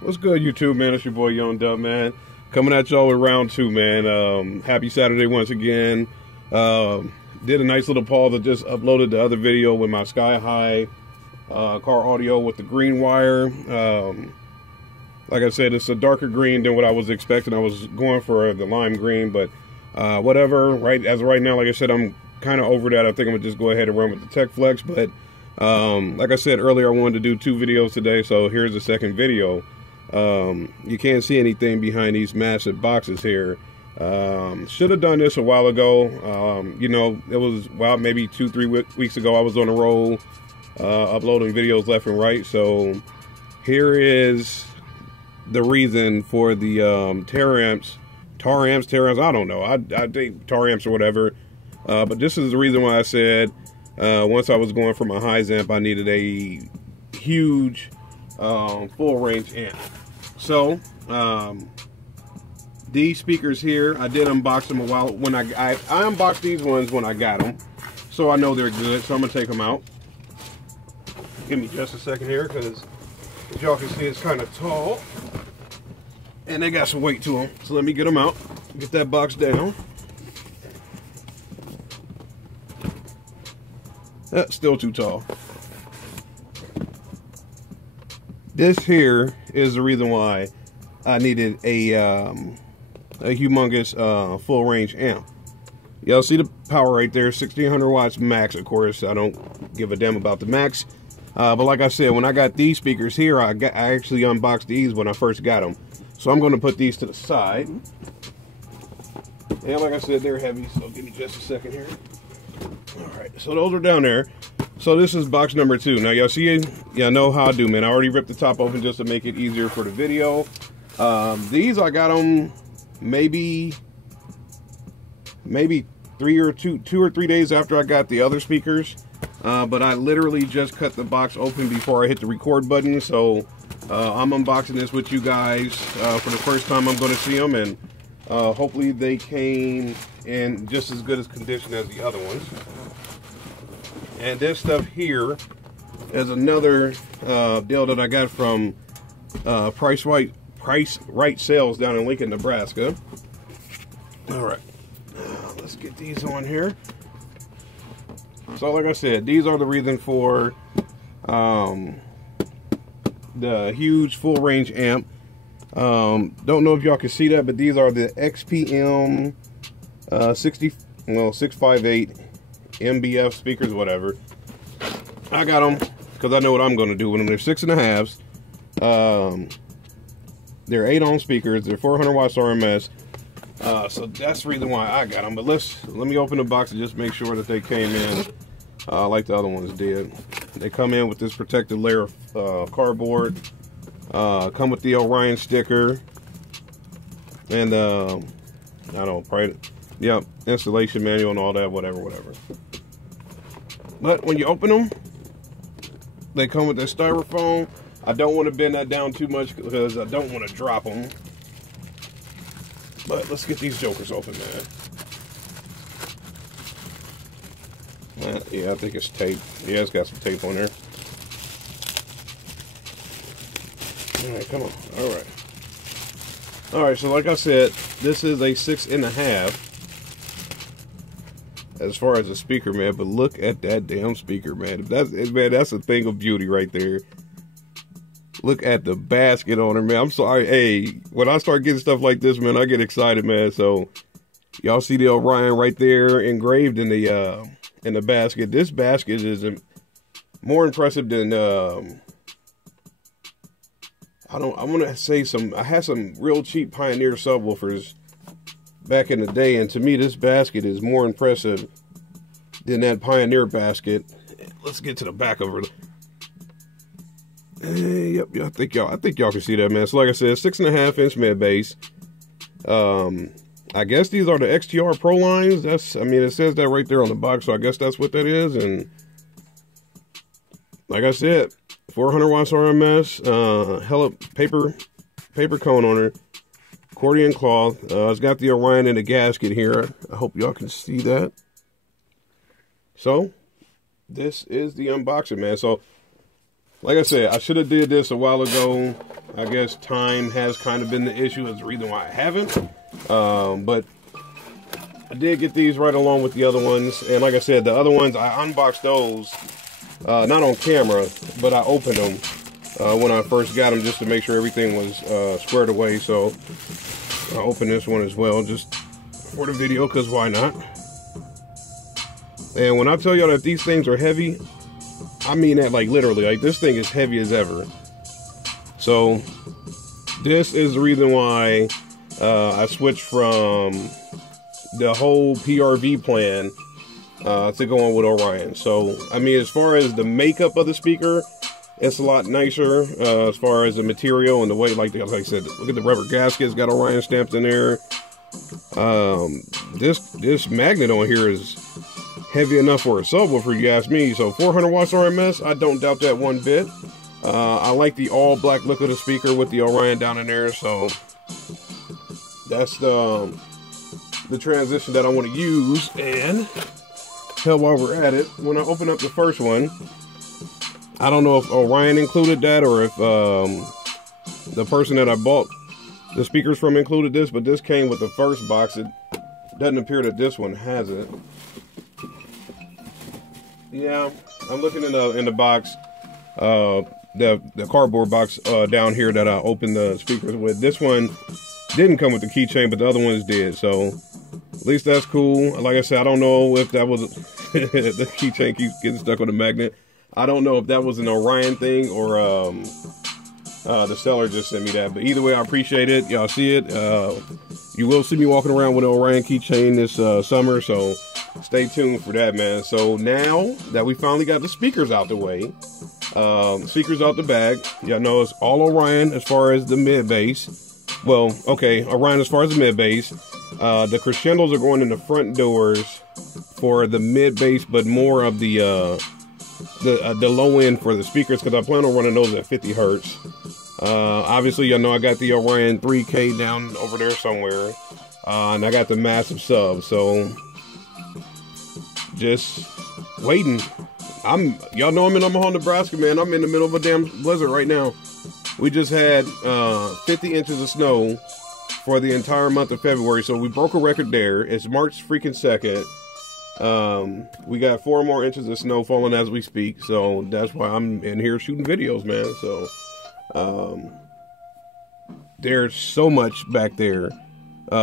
What's good, YouTube, man? It's your boy Young Dub, man. Coming at y'all with round two, man. Happy Saturday once again. Did a nice little pause that just uploaded the other video with my Sky High car audio with the green wire. Like I said, it's a darker green than what I was expecting. I was going for the lime green, but whatever. As of right now, like I said, I'm kind of over that. I think I'm gonna just go ahead and run with the Tech Flex. But like I said earlier, I wanted to do two videos today, so here's the second video. You can't see anything behind these massive boxes here. Should have done this a while ago. You know, it was, well, maybe 2-3 weeks ago. I was on the roll uploading videos left and right. So here is the reason for the tar amps, I don't know. I think tar amps or whatever. But this is the reason why I said once I was going for my highs amp, I needed a huge full range amp. So these speakers here, I did unbox them a while when I unboxed these ones when I got them, so I know they're good. So I'm gonna take them out. Give me just a second here, because as y'all can see, it's kind of tall and they got some weight to them. So let me get them out, get that box down. That's still too tall. This here is the reason why I needed a humongous full range amp. Y'all see the power right there, 1600 watts max. Of course, I don't give a damn about the max. But like I said, when I got these speakers here, I actually unboxed these when I first got them. So I'm going to put these to the side. And like I said, they're heavy, so give me just a second here. Alright, so those are down there. So this is box number 2. Now y'all see, y'all know how I do, man. I already ripped the top open just to make it easier for the video. These, I got them maybe 2 or 3 days after I got the other speakers. But I literally just cut the box open before I hit the record button. So I'm unboxing this with you guys for the first time. I'm going to see them, and hopefully they came in just as good as condition as the other ones. And this stuff here is another deal that I got from Price Right Sales down in Lincoln, Nebraska. All right, let's get these on here. So like I said, these are the reason for the huge full range amp. Don't know if y'all can see that, but these are the XPM 658 MBF speakers, whatever. I got them because I know what I'm going to do with them. They're 6.5s. They're 8-ohm speakers. They're 400 watts RMS. So that's the reason why I got them. But let me open the box and just make sure that they came in like the other ones did. They come in with this protective layer of cardboard. Come with the Orion sticker, and I don't know, probably, yeah, installation manual and all that, whatever. But when you open them, they come with this styrofoam. I don't want to bend that down too much because I don't want to drop them. But let's get these jokers open, man. Yeah, I think it's tape. Yeah, it's got some tape on there. Alright, come on. Alright, so like I said, this is a 6.5 as far as a speaker, man. But look at that damn speaker, man. That's a thing of beauty right there. Look at the basket on it, man. I'm sorry. Hey, when I start getting stuff like this, man, I get excited, man. So y'all see the Orion right there engraved in the basket. This basket is more impressive than I want to say I had some real cheap Pioneer subwoofers back in the day, and to me this basket is more impressive than that Pioneer basket. Let's get to the back of it. Yep, I think y'all can see that, man. So like I said, 6.5-inch mid bass. I guess these are the XTR Pro lines. I mean, it says that right there on the box, so I guess that's what that is. And like I said, 400 watts RMS, hella paper cone on her, accordion cloth. It's got the Orion in the gasket here. I hope y'all can see that. So this is the unboxing, man. So like I said, I should have did this a while ago. I guess time has kind of been the issue. That's the reason why I haven't. But I did get these right along with the other ones. And like I said, the other ones, I unboxed those, not on camera, but I opened them when I first got them just to make sure everything was squared away. So I opened this one as well just for the video, because why not? And when I tell y'all that these things are heavy, I mean that like literally. Like, this thing is heavy as ever. So this is the reason why I switched from the whole PRV plan to go on with Orion. So I mean, as far as the makeup of the speaker, it's a lot nicer as far as the material and the weight. Like I said, look at the rubber gaskets, got Orion stamped in there. This magnet on here is heavy enough for a subwoofer, you ask me. So 400 watts RMS, I don't doubt that one bit. I like the all black look of the speaker with the Orion down in there. So that's the transition that I want to use. And hell, while we're at it, when I open up the first one, I don't know if Orion included that or if the person that I bought the speakers from included this, but this came with the first box. It doesn't appear that this one has it. Yeah, I'm looking in the box, the cardboard box down here that I opened the speakers with. This one didn't come with the keychain, but the other ones did. So at least that's cool. Like I said, I don't know if that was the keychain keeps getting stuck on the magnet. I don't know if that was an Orion thing or the seller just sent me that. But either way, I appreciate it. Y'all see it. You will see me walking around with an Orion keychain this summer, so stay tuned for that, man. So now that we finally got the speakers out the way, speakers out the bag, y'all know it's all Orion as far as the mid bass. Well, okay, Orion as far as the mid bass. The crescendos are going in the front doors for the mid bass, but more of the low end for the speakers, because I plan on running those at 50 hertz. Obviously, y'all know I got the Orion 3K down over there somewhere, and I got the massive sub. So just waiting. Y'all know I'm in Omaha, Nebraska, man. I'm in the middle of a damn blizzard right now. We just had 50 inches of snow for the entire month of February, so we broke a record there. It's March freaking 2nd. We got 4 more inches of snow falling as we speak, so that's why I'm in here shooting videos, man. So there's so much back there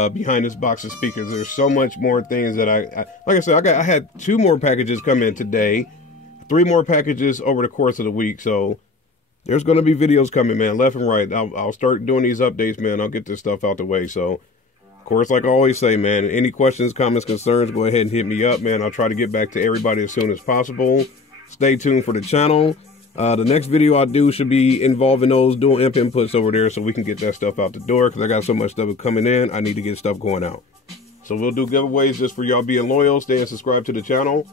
behind this box of speakers. There's so much more things that I like I said, I had 2 more packages come in today, 3 more packages over the course of the week. So there's going to be videos coming, man, left and right. I'll start doing these updates, man. I'll get this stuff out the way. So of course, like I always say, man, any questions, comments, concerns, go ahead and hit me up, man. I'll try to get back to everybody as soon as possible. Stay tuned for the channel. The next video I do should be involving those dual amp inputs over there, so we can get that stuff out the door, because I got so much stuff coming in. I need to get stuff going out. So we'll do giveaways just for y'all being loyal. Stay and subscribe to the channel.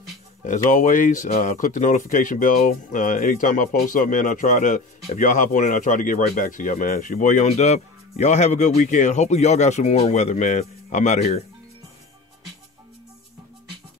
As always, click the notification bell. Anytime I post up, man, if y'all hop on it, I try to get right back to y'all, man. It's your boy, Young Dub. Y'all have a good weekend. Hopefully y'all got some warm weather, man. I'm out of here.